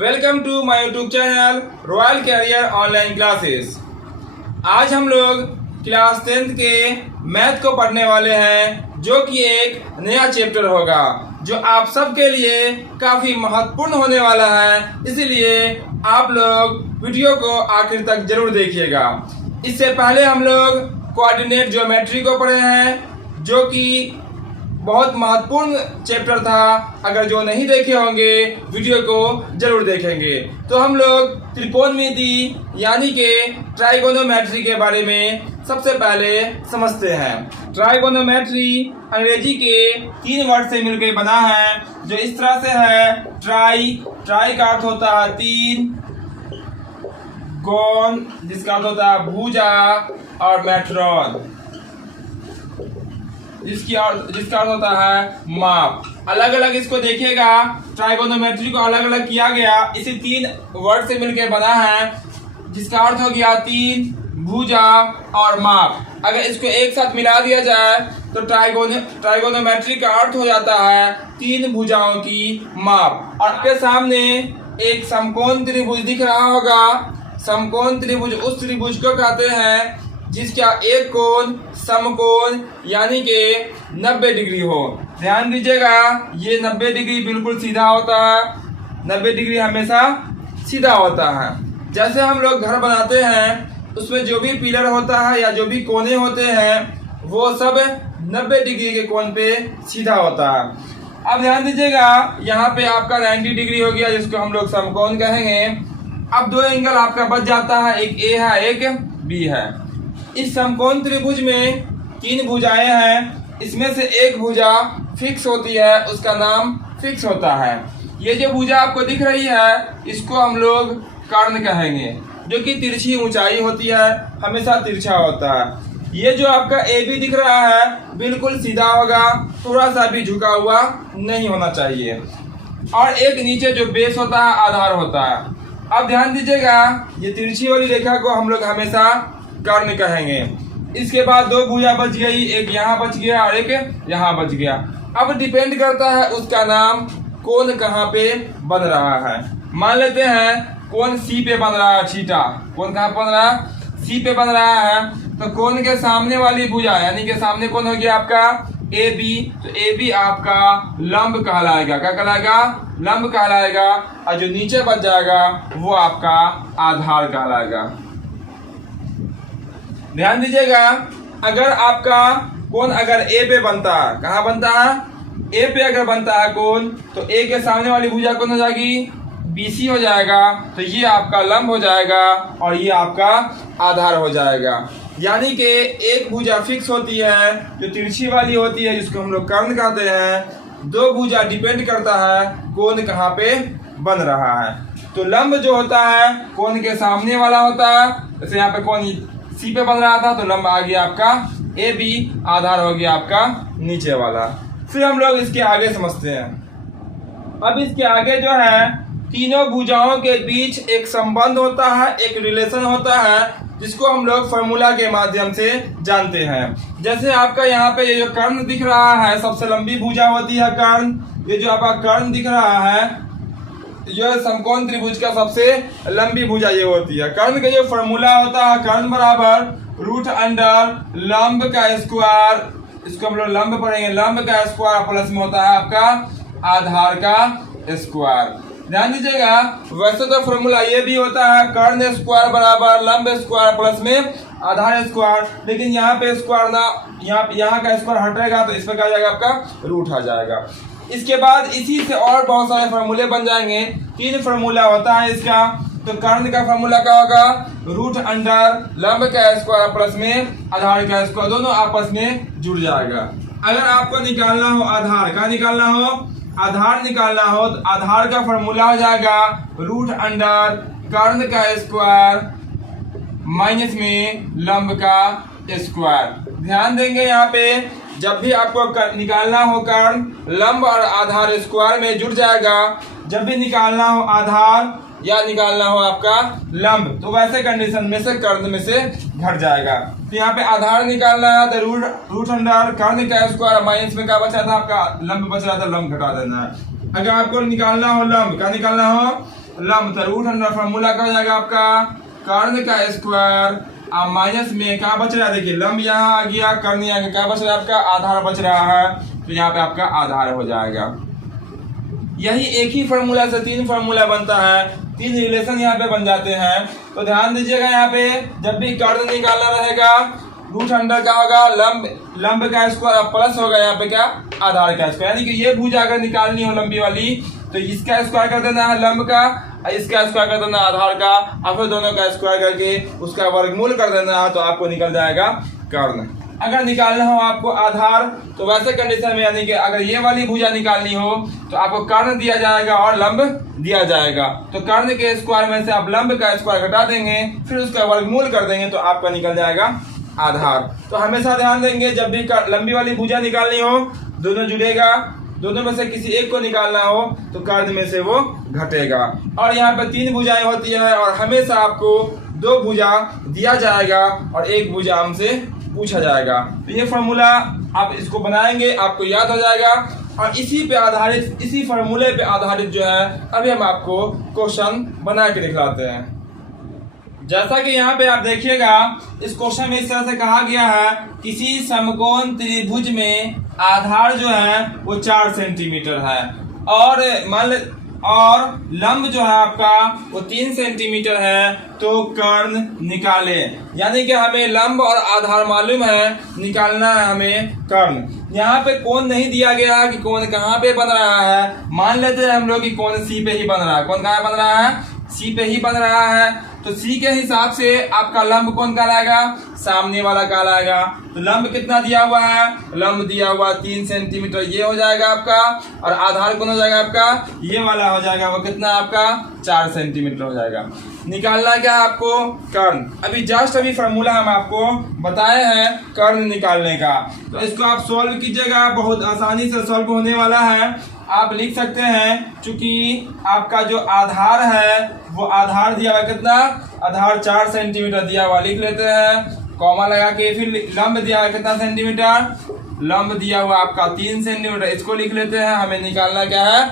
Welcome to my YouTube channel royal career online classes. आज हम लोग क्लास 10th के मैथ को पढ़ने वाले हैं, जो कि एक नया चैप्टर होगा जो आप सबके लिए काफी महत्वपूर्ण होने वाला है। इसलिए आप लोग वीडियो को आखिर तक जरूर देखिएगा। इससे पहले हम लोग कोऑर्डिनेट ज्योमेट्री को पढ़े हैं, जो कि बहुत महत्वपूर्ण चैप्टर था। अगर जो नहीं देखे होंगे वीडियो को जरूर देखेंगे। तो हम लोग त्रिकोणमिति यानी कि ट्राइगोनोमेट्री के बारे में सबसे पहले समझते हैं। ट्राइगोनोमेट्री अंग्रेजी के 3 वर्ड से मिलकर बना है, जो इस तरह से है। ट्राई का अर्थ होता है 3, गोन जिसका अर्थ होता है भुजा, और मेट्रॉन जिसका अर्थ होता है माप। अलग अलग इसको देखिएगा, ट्राइगोनोमेट्री को अलग अलग किया गया इसी 3 वर्ड से मिलकर बना है, जिसका अर्थ हो गया 3, भुजा और माप। अगर इसको एक साथ मिला दिया जाए तो ट्राइगोनोमेट्री का अर्थ हो जाता है 3 भुजाओं की माप। और आपके सामने एक समकोण त्रिभुज दिख रहा होगा। समकोण त्रिभुज उस त्रिभुज को कहते हैं जिसका एक कोण समकोण यानी कि 90 डिग्री हो। ध्यान दीजिएगा, ये 90 डिग्री बिल्कुल सीधा होता है। 90 डिग्री हमेशा सीधा होता है। जैसे हम लोग घर बनाते हैं, उसमें जो भी पिलर होता है या जो भी कोने होते हैं, वो सब 90 डिग्री के कोण पे सीधा होता है। अब ध्यान दीजिएगा, यहाँ पे आपका 90 डिग्री हो गया, जिसको हम लोग समकोण कहेंगे। अब 2 एंगल आपका बच जाता है, एक ए है एक बी है। इस समकोण त्रिभुज में 3 भुजाएं हैं। इसमें से एक भुजा फिक्स होती है, उसका नाम फिक्स होता है। ये जो भुजा आपको दिख रही है, इसको हम लोग कर्ण कहेंगे, जो कि तिरछी ऊंचाई होती है, हमेशा तिरछा होता है। ये जो आपका ए बी दिख रहा है, बिल्कुल सीधा होगा, थोड़ा सा भी झुका हुआ नहीं होना चाहिए। और एक नीचे जो बेस होता है, आधार होता है। अब ध्यान दीजिएगा, ये तिरछी वाली रेखा को हम लोग हमेशा कर्ण कहेंगे। इसके बाद 2 भुजा बच गई, एक यहाँ बच गया और एक यहाँ बच गया। अब डिपेंड करता है उसका नाम कोण कहाँ पे बन रहा है। मान लेते हैं कोण सी पे बन रहा है, थीटा। कोण कहाँ बन रहा है? सी पे बन रहा है। तो कोण के सामने वाली भुजा यानी कि सामने कोण हो गया आपका ए बी, तो ए बी आपका लंब कहलाएगा। क्या कहलाएगा? लंब कहलाएगा। और जो नीचे बच जाएगा वो आपका आधार कहलाएगा। ध्यान दीजिएगा, अगर आपका कोण अगर ए पे बनता है, कहाँ बनता है? ए पे अगर बनता है कोण, तो ए के सामने वाली भुजा कौन हो जाएगी? बीसी हो जाएगा। तो ये आपका लंब हो जाएगा और ये आपका आधार हो जाएगा। यानी कि एक भुजा फिक्स होती है जो तिरछी वाली होती है, जिसको हम लोग कर्ण कहते हैं। 2 भुजा डिपेंड करता है कोण कहाँ पे बन रहा है। तो लंब जो होता है कोण के सामने वाला होता है। जैसे यहाँ पे कोण सी पे बन रहा था, तो लंब आ गया आपका ए बी, आधार हो गया आपका नीचे वाला। फिर हम लोग इसके आगे समझते हैं। अब इसके आगे जो है, तीनों भुजाओं के बीच एक संबंध होता है, एक रिलेशन होता है, जिसको हम लोग फॉर्मूला के माध्यम से जानते हैं। जैसे आपका यहाँ पे ये जो कर्ण दिख रहा है, सबसे लंबी भुजा होती है कर्ण। ये जो आपका कर्ण दिख रहा है, यह समकोण त्रिभुज का सबसे लंबी भुजा ये होती है। कर्ण का जो फॉर्मूला होता है, कर्ण बराबर रूट अंडर लंब का स्क्वायर, इसको हम लोग लंब पढ़ेंगे, लंब का स्क्वायर प्लस में होता है आपका आधार का स्क्वायर। ध्यान दीजिएगा, वैसे तो फॉर्मूला ये भी होता है कर्ण स्क्वायर बराबर लंब स्क्वायर प्लस में आधार स्क्वायर, लेकिन यहाँ पे स्क्वायर ना, यहाँ का स्क्वायर हटेगा तो इसमें क्या आ जाएगा? आपका रूट आ जाएगा। इसके बाद इसी से और बहुत सारे फार्मूले बन जाएंगे। 3 फार्मूला होता है इसका। तो कर्ण का फार्मूला क्या होगा? रूट अंडर लंब का स्क्वायर प्लस में आधार का स्क्वायर, दोनों आपस में जुड़ जाएगा। अगर आपको निकालना हो आधार, क्या निकालना हो? आधार निकालना हो, तो आधार का फार्मूला हो जाएगा रूट अंडर कर्ण का स्क्वायर माइनस में लंब का स्क्वायर। ध्यान देंगे, यहाँ पे जब भी आपको निकालना हो कर्ण, लंब और आधार स्क्वायर में जुड़ जाएगा। जब भी निकालना हो आधार या निकालना हो आपका लंब, तो वैसे कंडीशन में से कर्ण में से घट जाएगा। तो यहाँ पे आधार निकालना है तो रूट अंडर कर्ण का स्क्वायर माइनस में क्या बचा था? आपका लंब बच रहा था, लंब घटा देना है। अगर आपको निकालना हो लंब, क्या निकालना हो? लंब, तो रूट अंडर फॉर्मूला क्या हो जाएगा आपका, कर्ण का स्क्वायर और माइनस में क्या बच रहा है, देखिए लंब यहाँ आ गया, कर्ण यहाँ क्या बच रहा है आपका, आधार बच रहा है, तो यहाँ पे आपका आधार हो जाएगा। यही एक ही फॉर्मूला से 3 फॉर्मूला बनता है, 3 रिलेशन यहाँ पे बन जाते हैं। तो ध्यान दीजिएगा यहाँ पे जब भी कर्ण निकालना रहेगा, रूट अंडर का होगा लंब का स्क्वायर प्लस होगा यहाँ पे क्या, आधार का स्क्वायर, यानी कि ये भुजा अगर निकालनी हो लंबी वाली तो इसका स्क्वायर कर देना है लंब का, इसका स्क्वायर कर देना आधार का, और फिर दोनों का स्क्वायर करके उसका वर्गमूल कर देना है, तो आपको निकल जाएगा कर्ण। अगर निकालना हो आपको आधार तो वैसे कंडीशन में, यानी कि अगर ये वाली भुजा निकालनी हो तो आपको कर्ण दिया जाएगा और लंब दिया जाएगा, तो कर्ण के स्क्वायर में से आप लंब का स्क्वायर घटा देंगे, फिर उसका वर्गमूल कर देंगे, तो आपका निकल जाएगा आधार। तो हमेशा ध्यान देंगे जब भी लंबी वाली भुजा निकालनी हो, दोनों जुड़ेगा, दोनों में से किसी एक को निकालना हो तो कर्ण में से वो घटेगा। और यहाँ पे 3 भुजाएं होती है और हमेशा आपको 2 भुजा दिया जाएगा और 1 भुजा हमसे पूछा जाएगा। तो ये फॉर्मूला आप इसको बनाएंगे, आपको याद हो जाएगा, और इसी पे आधारित, इसी फॉर्मूले पे आधारित जो है अभी हम आपको क्वेश्चन बना के दिखलाते हैं। जैसा कि यहाँ पे आप देखिएगा, इस क्वेश्चन में इस तरह से कहा गया है, किसी समकोण त्रिभुज में आधार जो है वो 4 सेंटीमीटर है और और लंब जो है आपका वो 3 सेंटीमीटर है, तो कर्ण निकाले। यानी कि हमें लंब और आधार मालूम है, निकालना है हमें कर्ण। यहाँ पे कोण नहीं दिया गया है कि कोण कहाँ पे बन रहा है, मान लेते हैं हम लोग कि कोण सी पे ही बन रहा है। कोण कहाँ बन रहा है, सी पे ही बन रहा है, तो सी के हिसाब से आपका लंब कौन कहलाएगा, सामने वाला कहलाएगा। तो लंब कितना दिया हुआ है, लंब दिया हुआ 3 सेंटीमीटर, ये हो जाएगा आपका, और आधार कौन हो जाएगा आपका, ये वाला हो जाएगा, वो कितना आपका 4 सेंटीमीटर हो जाएगा। निकालना क्या है आपको, कर्ण। अभी फॉर्मूला हम आपको बताए हैं कर्ण निकालने का, तो इसको आप सॉल्व कीजिएगा, बहुत आसानी से सॉल्व होने वाला है। आप लिख सकते हैं, चूंकि आपका जो आधार है वो आधार दिया हुआ कितना, आधार 4 सेंटीमीटर दिया हुआ, लिख लेते हैं कॉमा लगा के। फिर लंब दिया हुआ कितना सेंटीमीटर, लंब दिया हुआ आपका 3 सेंटीमीटर, इसको लिख लेते हैं। हमें निकालना क्या है,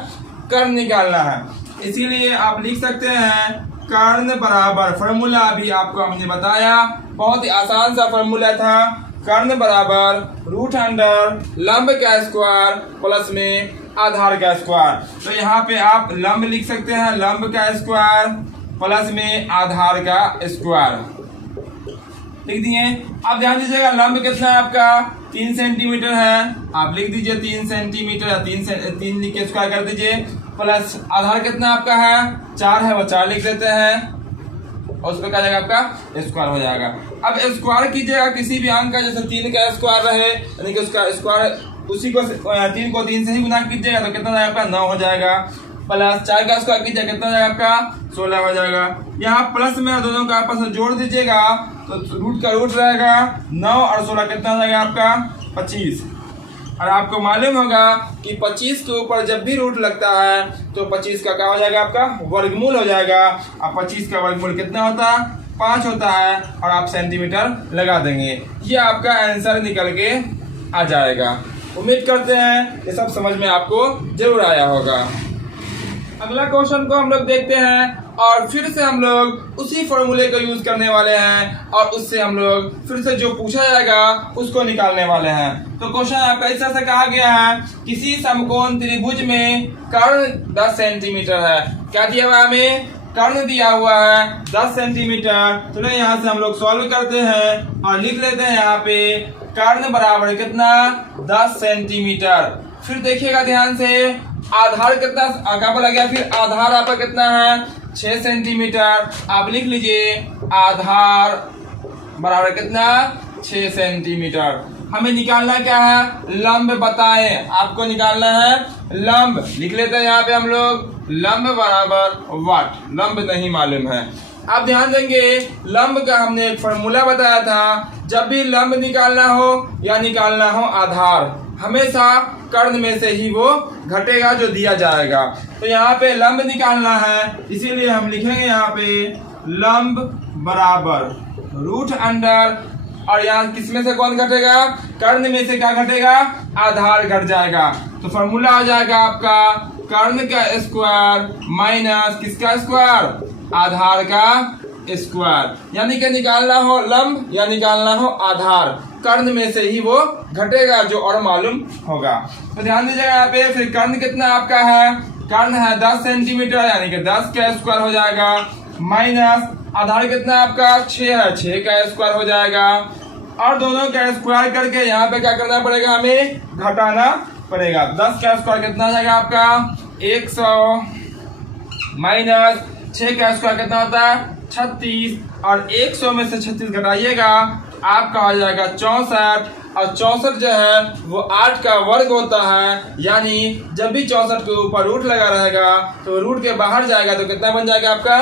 कर्ण निकालना है, इसीलिए आप लिख सकते हैं कर्ण बराबर, फॉर्मूला अभी आपको हमने बताया, बहुत ही आसान सा फॉर्मूला था, कर्ण बराबर रूट अंडर लंब का स्क्वायर प्लस में आधार का स्क्वायर। तो यहाँ पे आप लंब लिख सकते हैं, लंब का स्क्वायर प्लस में आधार का स्क्वायर लिख दिए। आप ध्यान दीजिएगा, लंब कितना है आपका 3 सेंटीमीटर है, आप लिख दीजिए 3 सेंटीमीटर, 3 लिख के स्क्वायर कर दीजिए, प्लस आधार कितना आपका है 4 है, वो 4 लिख देते हैं, और उस पर क्या जाएगा आपका स्क्वायर हो जाएगा। अब स्क्वायर कीजिएगा किसी भी अंक का, जैसे 3 का स्क्वायर रहे, यानी कि उसका स्क्वायर उसी को 3 को 3 से ही गुना कीजिएगा, तो कितना जाएगा आपका 9 हो जाएगा, प्लस 4 का स्क्वायर कीजिएगा, कितना जाएगा आपका 16 हो जाएगा। यहाँ प्लस में दोनों का आपस में जोड़ दीजिएगा, तो रूट का रूट रहेगा 9 और 16 कितना हो जाएगा आपका 25। और आपको मालूम होगा कि 25 के ऊपर जब भी रूट लगता है तो 25 का क्या हो जाएगा आपका वर्गमूल हो जाएगा। अब 25 का वर्गमूल कितना होता है, 5 होता है, और आप सेंटीमीटर लगा देंगे, ये आपका आंसर निकल के आ जाएगा। उम्मीद करते हैं ये सब समझ में आपको जरूर आया होगा। अगला क्वेश्चन को हम लोग देखते हैं, और फिर से हम लोग उसी फॉर्मूले को यूज करने वाले हैं, और उससे हम लोग फिर से जो पूछा जाएगा उसको निकालने वाले हैं। तो क्वेश्चन आपका इस तरह से कहा गया है, किसी समकोण त्रिभुज में कर्ण 10 सेंटीमीटर है। क्या दिया हुआ है हमें, कर्ण दिया हुआ है 10 सेंटीमीटर। चलो यहाँ से हम लोग सॉल्व करते हैं और लिख लेते हैं यहाँ पे कर्ण बराबर कितना 10 सेंटीमीटर। फिर देखिएगा ध्यान से, आधार कितना क्या बोला गया, फिर आधार आपका कितना है 6 सेंटीमीटर। आप लिख लीजिए आधार बराबर कितना 6 सेंटीमीटर। हमें निकालना क्या है, लंब बताएं, आपको निकालना है लंब। लिख लेते हैं यहाँ पे हम लोग लंब बराबर वाट, लंब नहीं मालूम है। आप ध्यान देंगे, लंब का हमने एक फॉर्मूला बताया था, जब भी लंब निकालना हो या निकालना हो आधार, हमेशा कर्ण में से ही वो घटेगा जो दिया जाएगा। तो यहाँ पे लंब निकालना है, इसीलिए हम लिखेंगे यहाँ पे लंब बराबर रूट अंडर, और यहाँ किसमें से कौन घटेगा, कर्ण में से क्या घटेगा, आधार घट जाएगा। तो फॉर्मूला आ जाएगा आपका कर्ण का स्क्वायर माइनस किसका स्क्वायर, आधार का स्क्वायर। यानी कि निकालना हो लंब या निकालना हो आधार, कर्ण में से ही वो घटेगा जो और मालूम होगा। तो ध्यान दीजिएगा यहाँ पे, फिर कर्ण कितना आपका है, कर्ण है 10 सेंटीमीटर, यानी कि 10 का स्क्वायर हो जाएगा, माइनस आधार कितना आपका 6 है, 6 का स्क्वायर हो जाएगा, और दोनों का स्क्वायर करके यहाँ पे क्या करना पड़ेगा, हमें घटाना पड़ेगा। 10 का स्क्वायर कितना हो जाएगा आपका 100, माइनस 6 का स्क्वायर कितना होता है 36, और 100 में से 36 घटाइएगा आपका हो जाएगा 64, और 64 जो है वो 8 का वर्ग होता है, यानी जब भी 64 के ऊपर रूट लगा रहेगा तो रूट के बाहर जाएगा तो कितना बन जाएगा आपका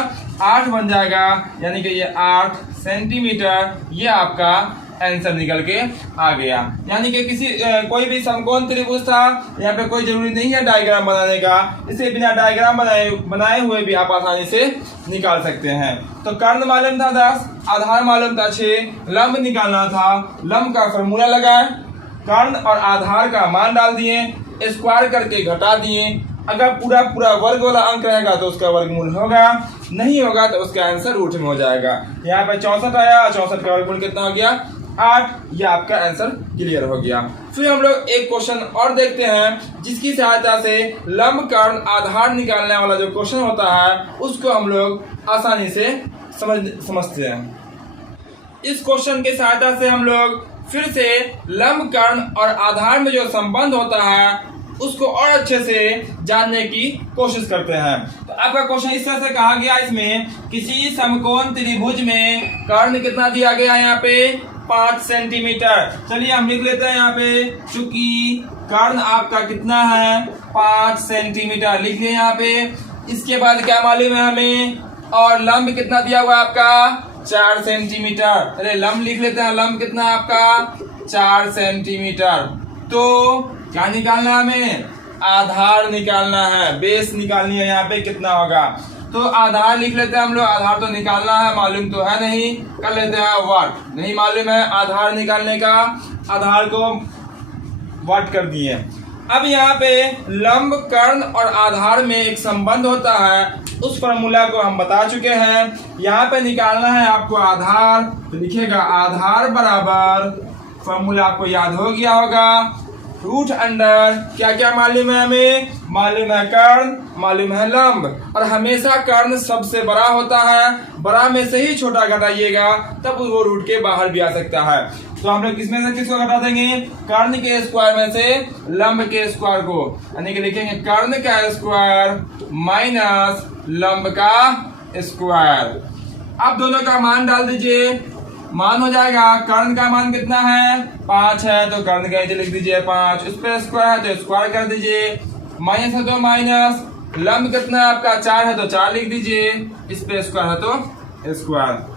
8 बन जाएगा, यानी कि ये 8 सेंटीमीटर, ये आपका आंसर निकल के आ गया। यानी कि किसी कोई भी समकोण त्रिभुज था, यहाँ पे कोई जरूरी नहीं है डायग्राम बनाने का, इसे बिना डायग्राम बनाए हुए भी आप आसानी से निकाल सकते हैं। तो कर्ण मालूम था 10, आधार मालूम था 6, लंब निकालना था, लंब का फॉर्मूला लगाए, कर्ण और आधार का मान डाल दिए, स्क्वायर करके घटा दिए, अगर पूरा पूरा वर्ग वाला अंक रहेगा तो उसका वर्गमूल होगा, नहीं होगा तो उसका आंसर रूट में हो जाएगा। यहाँ पे 64 आया, 64 का वर्गमूल कितना हो गया 8, ये आपका आंसर क्लियर हो गया। फिर हम लोग एक क्वेश्चन और देखते हैं, जिसकी सहायता से लंब कर्ण आधार निकालने वाला जो क्वेश्चन होता है उसको हम लोग आसानी से समझते हैं। इस क्वेश्चन की सहायता से हम लोग फिर से लंब कर्ण और आधार में जो संबंध होता है उसको और अच्छे से जानने की कोशिश करते हैं। तो आपका क्वेश्चन इस तरह से कहा गया, इसमें किसी समकोण त्रिभुज में कर्ण कितना दिया गया है यहाँ पे 5 सेंटीमीटर। चलिए हम लिख लेते हैं यहाँ पे, चूंकि कर्ण आपका कितना है 5 सेंटीमीटर लिख लिया यहाँ पे। इसके बाद क्या मालूम है हमें, और लंब कितना दिया हुआ है आपका 4 सेंटीमीटर। अरे लंब लिख लेते हैं, लंब कितना है आपका 4 सेंटीमीटर। तो क्या निकालना है हमें, आधार निकालना है, बेस निकालनी है यहाँ पे कितना होगा। तो आधार लिख लेते हैं हम लोग, आधार तो निकालना है, मालूम तो है नहीं, कर लेते हैं वाट, नहीं मालूम है आधार निकालने का, आधार को वाट कर दिए। अब यहाँ पे लंब कर्ण और आधार में एक संबंध होता है, उस फॉर्मूला को हम बता चुके हैं। यहाँ पे निकालना है आपको आधार, तो लिखेगा आधार बराबर, फॉर्मूला आपको याद हो गया होगा, रूट अंडर क्या क्या मालूम है हमें, मालूम है कर्ण, मालूम है लंब, और हमेशा कर्ण सबसे बड़ा होता है, बड़ा में से ही छोटा घटाइएगा तब वो रूट के बाहर भी आ सकता है। तो हम लोग किसमें से किसको घटा देंगे, कर्ण के स्क्वायर में से लंब के स्क्वायर को, यानी कि लिखेंगे कर्ण का स्क्वायर माइनस लंब का स्क्वायर। अब दोनों का मान डाल दीजिए, मान हो जाएगा, कर्ण का मान कितना है 5 है तो कर्ण का लिख दीजिए 5, इस पे स्क्वायर है तो स्क्वायर कर दीजिए, माइनस है तो माइनस, लंब कितना है आपका 4 है तो 4 लिख दीजिए, इस पे स्क्वायर है तो स्क्वायर।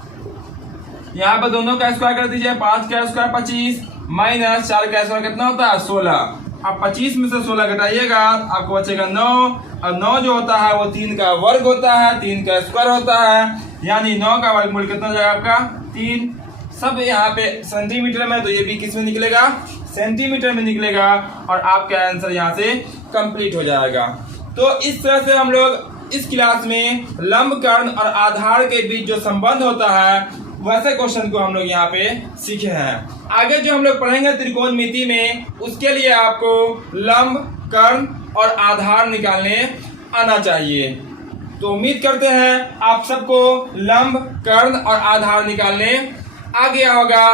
यहाँ पर दोनों का स्क्वायर कर दीजिए, 5 का स्क्वायर 25 माइनस 4 का स्क्वायर कितना होता है 16। अब 25 में से 16 घटाइएगा आपको बचेगा 9, और 9 जो होता है वो 3 का वर्ग होता है, 3 का स्क्वायर होता है, यानी 9 का वर्गमूल कितना हो जाएगा आपका 3। सब यहाँ पे सेंटीमीटर में, तो ये भी किस में निकलेगा सेंटीमीटर में निकलेगा, और आपका आंसर यहाँ से कंप्लीट हो जाएगा। तो इस तरह से हम लोग इस क्लास में लंब कर्ण और आधार के बीच जो संबंध होता है वैसे क्वेश्चन को हम लोग यहाँ पे सीखे हैं। आगे जो हम लोग पढ़ेंगे त्रिकोणमिति में, उसके लिए आपको लंब कर्ण और आधार निकालने आना चाहिए। तो उम्मीद करते हैं आप सबको लंब कर्ण और आधार निकालने आ गया होगा।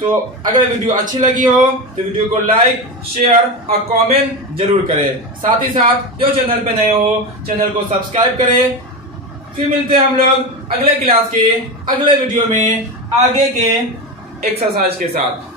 तो अगर वीडियो अच्छी लगी हो तो वीडियो को लाइक, शेयर और कमेंट जरूर करें। साथ ही साथ जो चैनल पे नए हो चैनल को सब्सक्राइब करें। फिर मिलते हैं हम लोग अगले क्लास के अगले वीडियो में आगे के एक्सरसाइज के साथ।